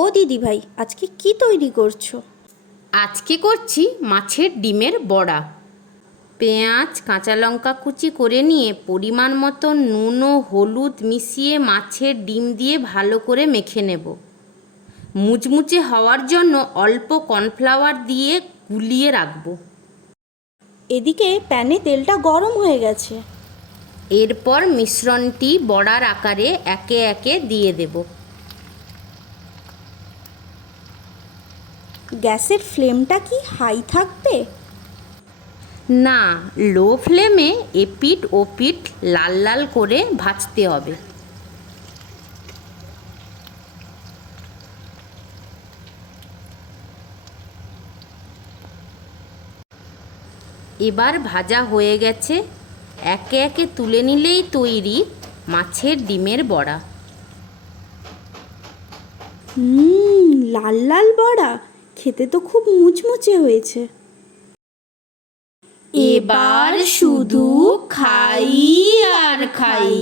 ও দিদি ভাই, আজকে কি তৈরি করছো? আজকে করছি মাছের ডিমের বড়া। পেঁয়াজ কাঁচা লঙ্কা কুচি করে নিয়ে পরিমাণ মতো নুন ও হলুদ মিশিয়ে মাছের ডিম দিয়ে ভালো করে মেখে নেব। মুচমুচে হওয়ার জন্য অল্প কর্নফ্লাওয়ার দিয়ে গুলিয়ে রাখবো। এদিকে প্যানে তেলটা গরম হয়ে গেছে। এরপর মিশ্রণটি বড়ার আকারে একে একে দিয়ে দেব। গ্যাসের ফ্লেমটা কি হাই থাকবে? না, লো ফ্লেমে এপিঠ ওপিঠ লাল লাল করে ভাজতে হবে। এবার ভাজা হয়ে গেছে, একে একে তুলে নিলেই তৈরি মাছের ডিমের বড়া। লাল লাল বড়া, খেতে তো খুব মুচমুচে হয়েছে। এবার শুধু খাই আর খাই।